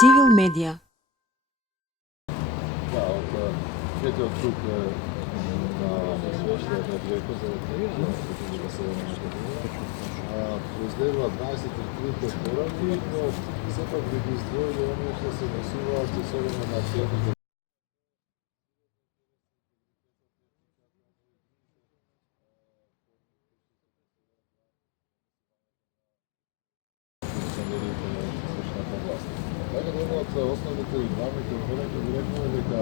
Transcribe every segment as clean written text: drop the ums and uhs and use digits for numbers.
Civil Media. Da, od tretjeg krug na izvešće da preko za tehnička selenička произвела 23 пораки, но сепак би ги издвоили оние што се однесуваат особено на техните функционериите на извршната власт. Така да една од основните и главните пораки би рекнува дека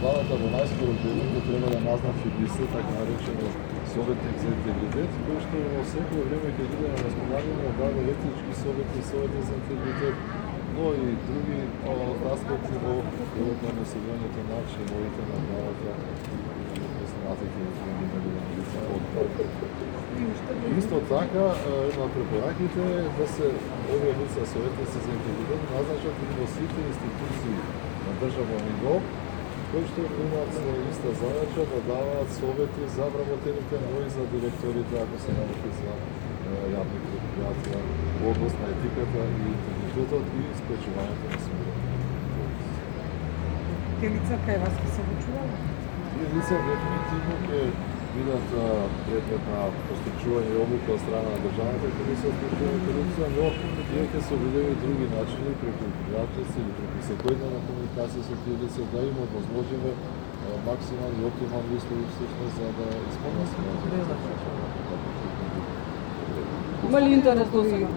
владата во најскоро време треба да назначи ДИС, така наречено советник за интегритет, кој што во секој време ќе биде на располагање да даде етички совети за интегритет, но и други аспекти во делото на населувањето на членовите на главата и останатите индивидуални лица од Исто така, една од препораките е да се овие лица советници за интегритет назначат и во сите институции на државно ниво, кои што имаат иста задача да даваат совети за вработените, но и за директорите, ако се работи за јавни предпријатија во област на етиката и интегритетот и спречувањето на смирување. Те лица кај вас ќе се обучувале? Тие лица дефинитивно ќе бидат предмет на постречување и обука од страна на Државната комисија за спречување на корупција, но тие ќе се обидени други начини преку пријателјци или преку секојдневна комуникација со тие лица да им возможиме максимални и оптимални услови всушност за да исполнат својата задача. Има ли интерес до сега?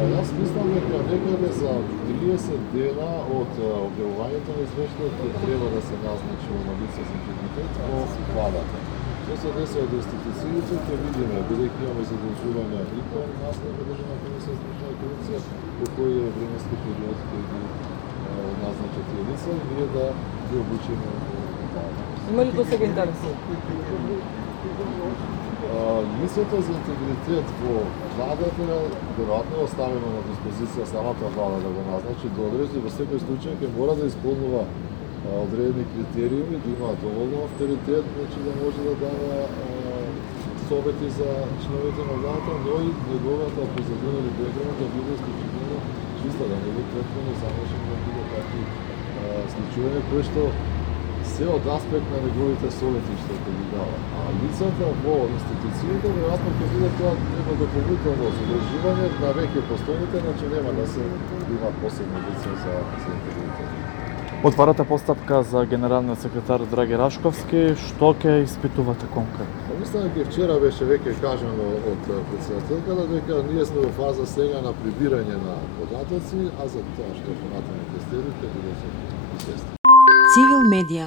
Јас мислам дека некаде за 30 дена од објавувањето на извештајот ќе треба да се назначи оно лице за интегритет во владата. Што се деси од институциите ќе видиме, бидејќи имаме задолжувања и кон нас на Државна комисија за спречување на корупција, во кој е временски период кој ги назначат тие лица и ние да ги обучиме во владата. Има ли до сега интерес? Лицето за интегритет во владата веројатно е оставено на диспозиција самата влада да го назначи до одреден, во секој случај ќе мора да исполнува одредени критериуми, да има доволно авторитет, значи да може да дава совети за членовите на владата, но и неговата позадина или бекграунд да биде исклучително чиста, да биде претходно замешан да биде такви случаи кои што се од аспект на неговите совети што ќе ги дава. А лицата во институциите веројатно ќе биде тоа нема дополнително задржување на веќе постојните, значи нема да се има посебно лице за интегритет. Отварате постапка за генералниот секретар Драги Рашковски, што ќе испитувате конкретно? Мислам дека вчера беше веќе кажано од претседателката дека ние сме во фаза сега на прибирање на податоци, а за тоа што понатаму ќе следи ќе биде се известно. Civil Media.